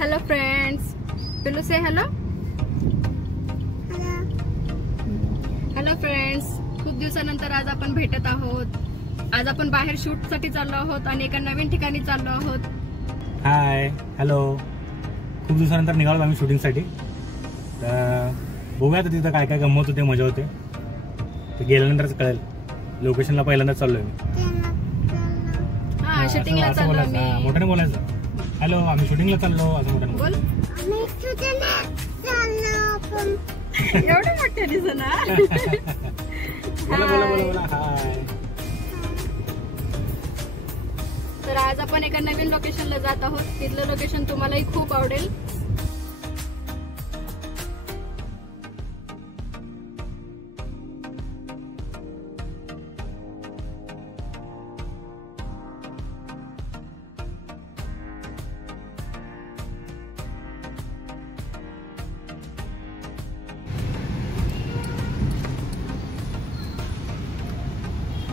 Hello friends, पिलू से hello. Hello friends, खूप दिवसानंतर आज आपण भेटत आहोत. आज आपण बाहेर शूट साठी चाललो आहोत आणि एका नवीन ठिकाणी चाललो आहोत. Hi hello. खूप दिवसानंतर निघालो आम्ही शूटिंग साठी. तर बघूया तिथं काय काय गंमत होते, मजा होते ते गेल्यानंतरच कळेल. लोकेशनला पहिल्यांदा चाललोय मी. हा, शूटिंगला चाललो आम्ही. मोठ्याने बोलायचं. हॅलो, आम्ही शूटिंगला चाललो असं मोठ्याने बोल. एवढं मोठ्या दिसना. बोला बोला बोला बोला. हाय. तर आज आपण एका नवीन लोकेशनला जात आहोत. तिथलं लोकेशन तुम्हालाही खूप आवडेल.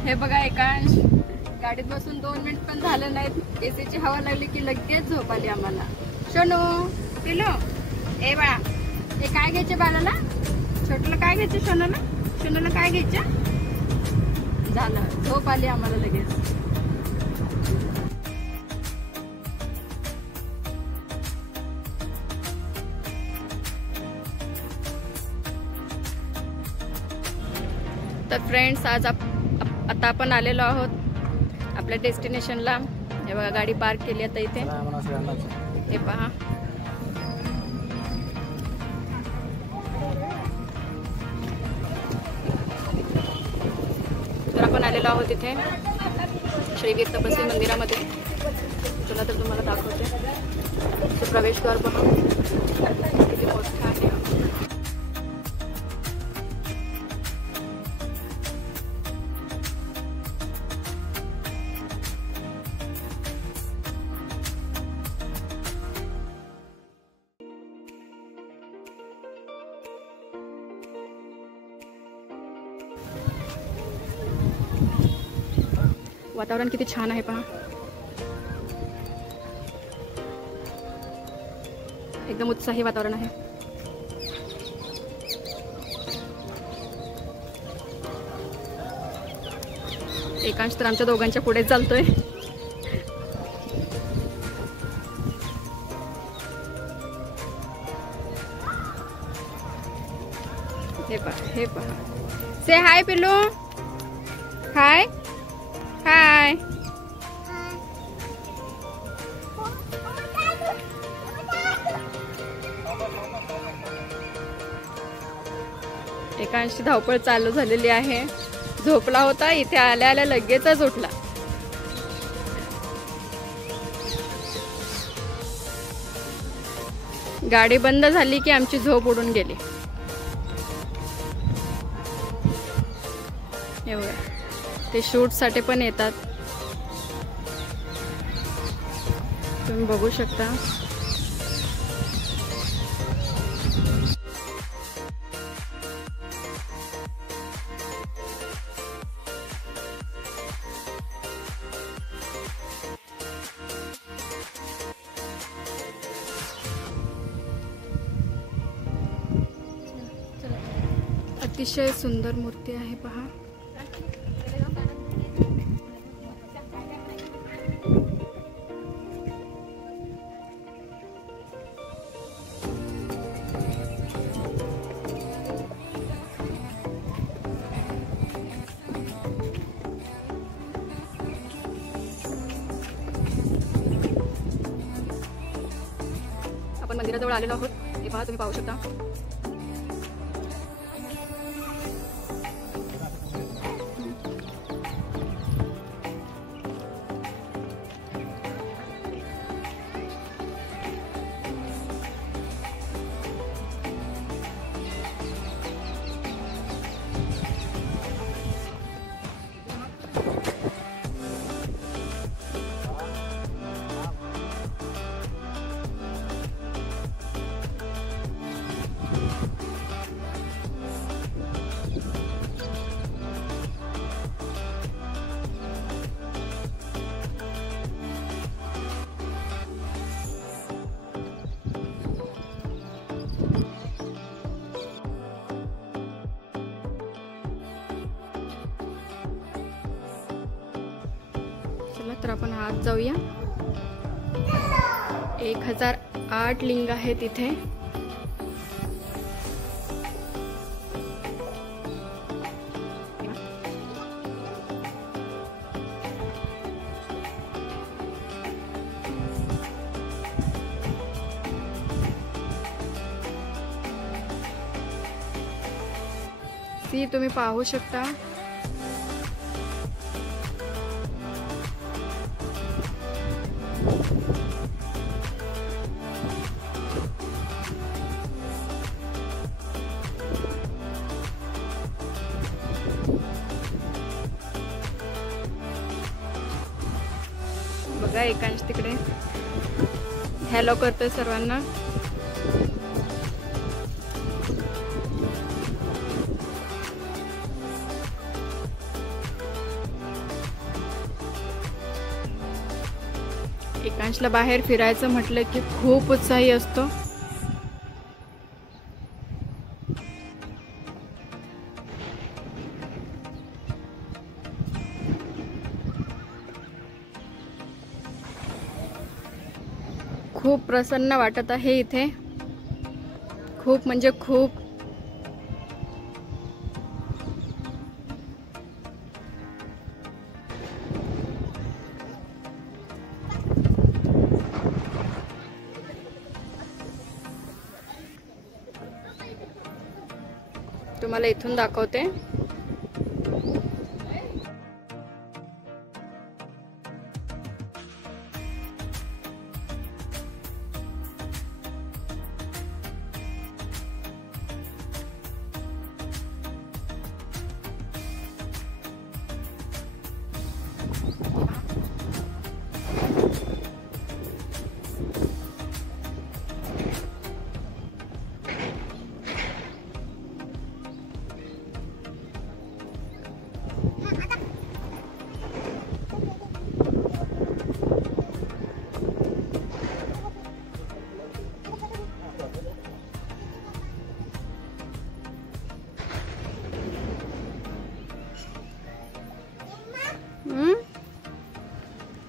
हे बघा एकांश, गाडीत बसून 2 मिनिट पण झाले नाहीत, एसीची हवा लागली की लगेच झोप आली आम्हाला. शोनू, पिलो, ए बाळा, हे काय घ्यायचे बाळाला? छोटूला काय घ्यायचे? शोनूला काय घ्यायचं? झालं, झोप आली आम्हाला लगेच. तर फ्रेंड्स, आज आता आपण आलेलो आहोत आपल्या डेस्टिनेशनला. हे बघा, गाडी पार्क केली आता इथे. हे पहा, तर आपण आलेलो आहोत इथे श्रीगीर तपस्वी मंदिरामध्ये. चला तर तुम्हाला दाखवते. तो प्रवेशद्वार पहा किती मोठा आहे. वातावरण किती छान आहे पहा. एकदम उत्साही वातावरण आहे. एकांश तर आमच्या दोघांच्या पुढे चालतोय. हे पहा, हे पहा. से हाय पिल्लू. हाय हाय. एकांशी धावपळ चालू झालेली आहे. झोपला होता, इथे आल्या आल्या लगेचच उठला. गाडी बंद झाली की आमची झोप उडून गेली. एवढं ते शूट साठी पण येतात, तुम्ही बघू शकता. अतिशय सुंदर मूर्ती आहे पहा. आपण मंदिराजवळ आलेलो आहोत. हे पहा, तुम्ही पाहू शकता. तर आपण आत जाऊया. 1008 लिंग आहेत इथे. ती तुम्ही पाहू शकता. बघा एकांश तिकडे हॅलो करतोय सर्वांना. एकांशला बाहेर फिरायचं म्हटलं की खूप उत्साही असतो. खूप प्रसन्न वाटत आहे इथे. खूप म्हणजे खूप. तुम्हाला इथून दाखवते.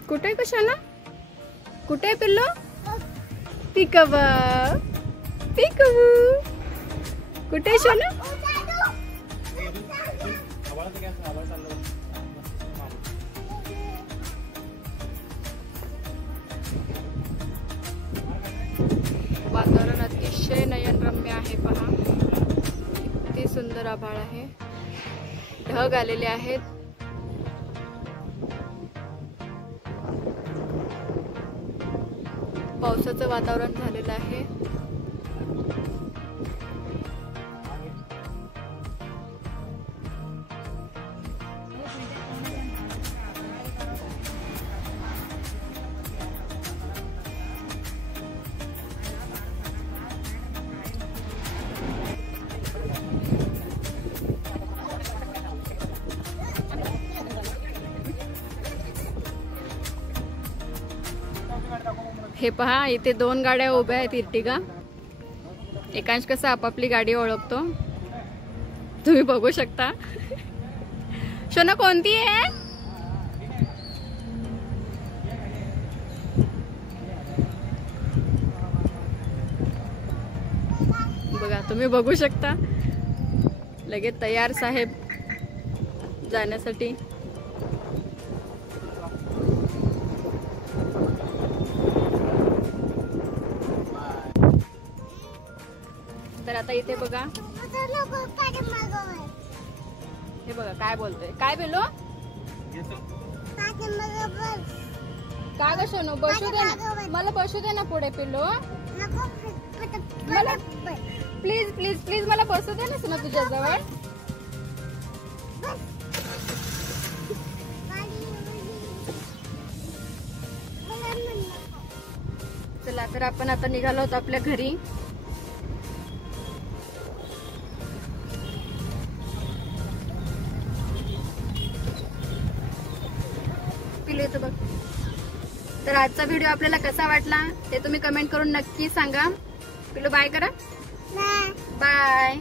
कुठे कशाला? कुठे पिल्लो? पिकवा पिकवू. कुठे शोना? वातावरण अतिशय नयनरम्य आहे. पहा किती सुंदर आभाळ आहे. ढग आलेले आहेत. पावसाचं वातावरण झालेलं आहे. हे पहा इथे 2 गाड्या उभ्या आहेत. इर्टिगा. एकांश कसा आपापली गाडी ओळखतो तुम्ही बघू शकता. शोना कोणती आहे? बघा तुम्ही बघू शकता. लगेच तयार साहेब जाण्यासाठी. तर आता इथे बघा. हे बघा काय बोलतोय. काय बोलो? का ग सोनू बसू दे ना. मला बसू दे ना पुढे पिल्लो. मला प्लीज प्लीज प्लीज मला बसू दे ना तुझ्या जवळ. चला तर आपण आता निघालो आहोत आपल्या घरी. बघ. तर आजचा व्हिडिओ आपल्याला कसा वाटला ते तुम्ही कमेंट करून नक्की सांगा. पिलू बाय करा. बाय.